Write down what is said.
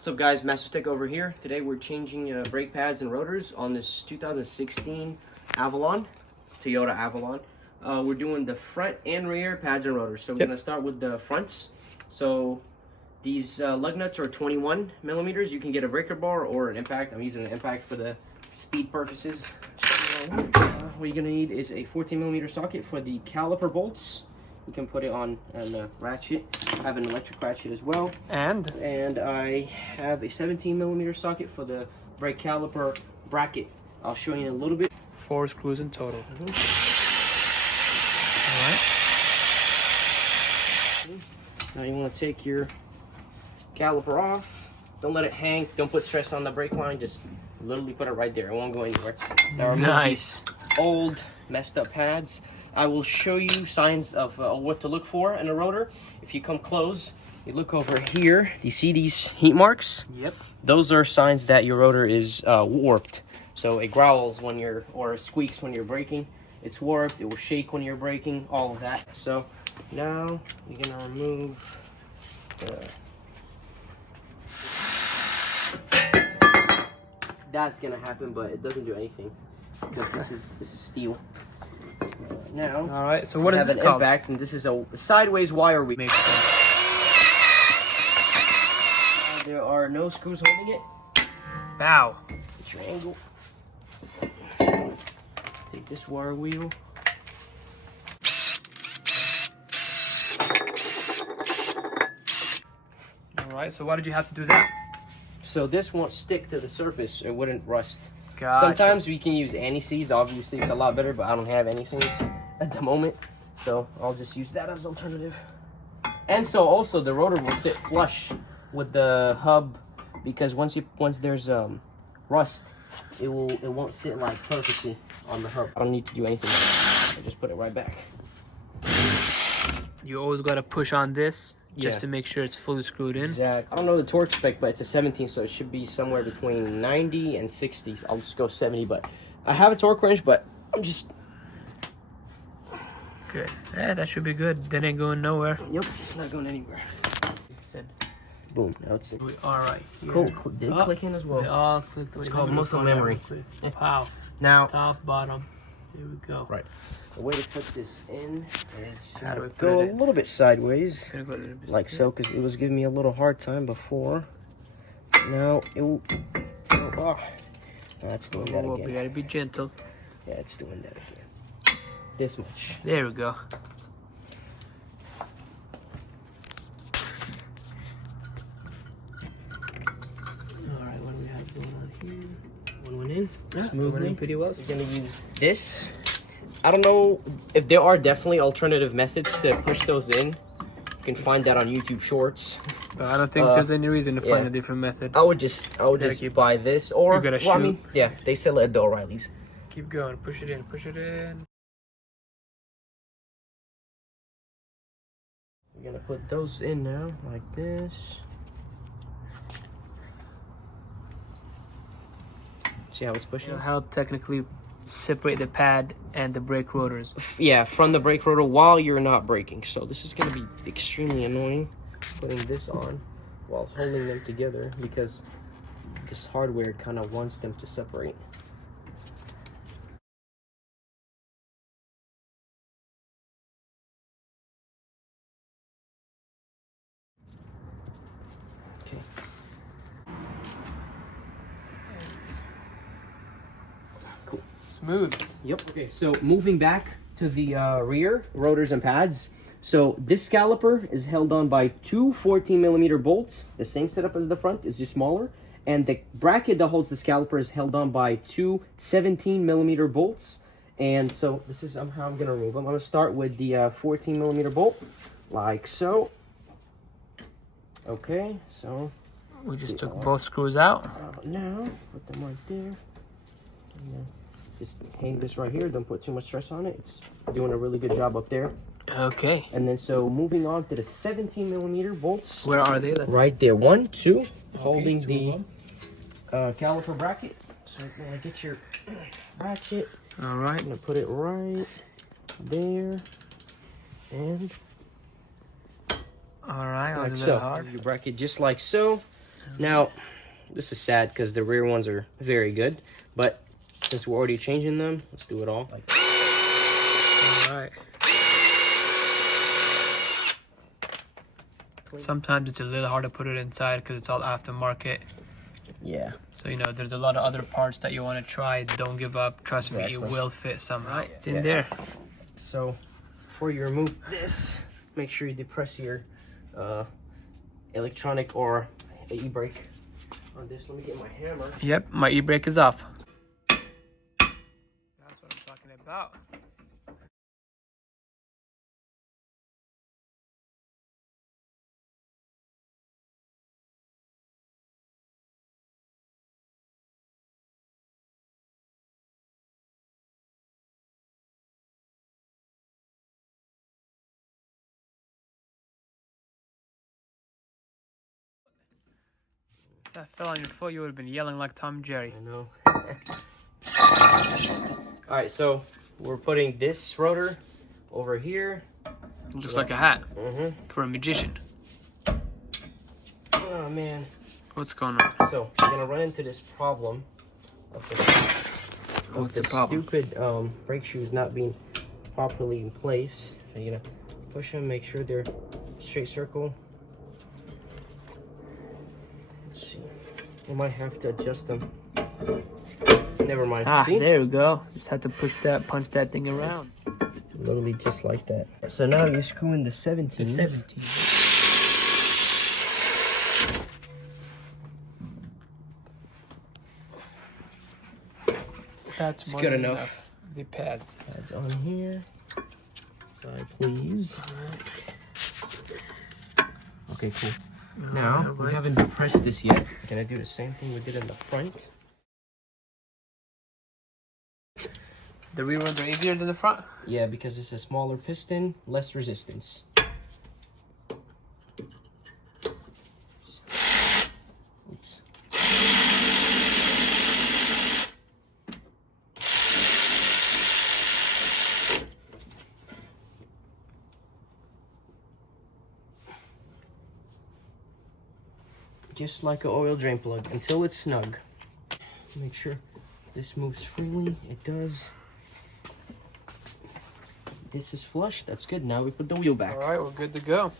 What's up guys, Master Tech over here. Today we're changing brake pads and rotors on this 2016 Avalon, Toyota Avalon. We're doing the front and rear pads and rotors. So we're going to start with the fronts. So these lug nuts are 21 millimeters. You can get a breaker bar or an impact. I'm using an impact for the speed purposes. What you're going to need is a 14 millimeter socket for the caliper bolts. You can put it on a ratchet. I have an electric ratchet as well. And I have a 17 millimeter socket for the brake caliper bracket. I'll show you in a little bit. 4 screws in total. Alright. Now you want to take your caliper off. Don't let it hang. Don't put stress on the brake line. Just literally put it right there. It won't go anywhere. Now Nice. Old messed up pads. I will show you signs of what to look for in a rotor. If you come close, you look over here. Do you see these heat marks? Yep. Those are signs that your rotor is warped. So it growls when you're, or it squeaks when you're braking. It's warped. It will shake when you're braking. All of that. So now you're gonna remove that's gonna happen, but it doesn't do anything because this is steel. Now, all right. So what is this an called? Impact, and this is a sideways wire weave. Makes sense. There are no screws holding it. Bow. Get your angle. Take this wire wheel. All right. So why did you have to do that? So this won't stick to the surface. It wouldn't rust. Gotcha. Sometimes we can use anti-seize. Obviously, it's a lot better, but I don't have anti-seize at the moment, so I'll just use that as an alternative. And so also the rotor will sit flush with the hub, because once there's rust, it won't sit like perfectly on the hub. I don't need to do anything. I just put it right back. You always gotta push on this just Yeah. to make sure it's fully screwed in. Exactly. I don't know the torque spec, but it's a 17, so it should be somewhere between 90 and 60. I'll just go 70, but I have a torque wrench, but I'm just... Good. Yeah, that should be good. That ain't going nowhere. Yep, it's not going anywhere. Listen. Boom, now it's in. We all right. Here. Cool. Did it click in as They well? all clicked. It's called muscle memory. Wow. Now, Top, bottom. Here we go. right. The way to put this in is How do we go put a it in? little bit sideways, Gonna go a little bit like so, because it was giving me a little hard time before. Now it will. Oh, that's doing that Whoa, we again. gotta be gentle. Yeah, it's doing that again. This much. There we go. All right, what do we have going on here? One went in. Yeah, Smoothly. went in pretty well. You're gonna use this. I don't know if there are definitely alternative methods to push those in. You can find that on YouTube Shorts. But I don't think there's any reason to find yeah. a different method. I would just buy this, or You gotta well, I shoot. mean, yeah, they sell it at the O'Reilly's. Keep going. Push it in. Push it in. We're gonna put those in now, like this. See how it's pushing? It'll help technically separate the pad and the brake rotors. Yeah, from the brake rotor while you're not braking. So this is gonna be extremely annoying, putting this on while holding them together, because this hardware kind of wants them to separate. Okay. Cool. Smooth. Yep. Okay, so moving back to the rear rotors and pads. So this caliper is held on by two 14 millimeter bolts, the same setup as the front, it's just smaller. And the bracket that holds this caliper is held on by two 17 millimeter bolts. And so this is how I'm gonna remove them. I'm gonna start with the 14 millimeter bolt, like so. Okay, so We just took both screws out. now put them right there. Yeah. Just hang this right here. Don't put too much stress on it. It's doing a really good job up there. Okay. And then so moving on to the 17 millimeter bolts. Where are they? Right there. 1, 2. Holding two the of caliper bracket. So you're gonna get your ratchet. All right. I'm gonna put it right there. And All right. like Like so. hard. You bracket just like so. Now, this is sad because the rear ones are very good, but since we're already changing them, let's do it all. All right. Sometimes it's a little hard to put it inside because it's all aftermarket. Yeah. So, you know, there's a lot of other parts that you want to try. Don't give up. Trust me, it will fit somehow. It's in there. So, before you remove this, make sure you depress your electronic or e-brake on this. Let me get my hammer. Yep, my e-brake is off. That's what I'm talking about. If that fell on your foot, you would have been yelling like Tom and Jerry. I know. All right, so we're putting this rotor over here. Looks like a hat Mm-hmm. for a magician. Oh man. What's going on? So we're gonna run into this problem of What's the the problem? stupid brake shoes not being properly in place. So you're gonna push them, make sure they're straight circle. Let's see. We might have to adjust them. Never mind. Ah, See? there we go. Just had to punch that thing around. Literally just like that. So now you're screwing the 17s. The 17. That's good enough. The pads. Pads on here. Side, please. Okay, cool. Now, we haven't depressed this yet. We're gonna do the same thing we did in the front. The rear ones are easier than the front? Yeah, because it's a smaller piston, less resistance. Oops. Just like an oil drain plug, until it's snug. Make sure this moves freely. It does. This is flush. That's good. Now we put the wheel back. All right, we're good to go.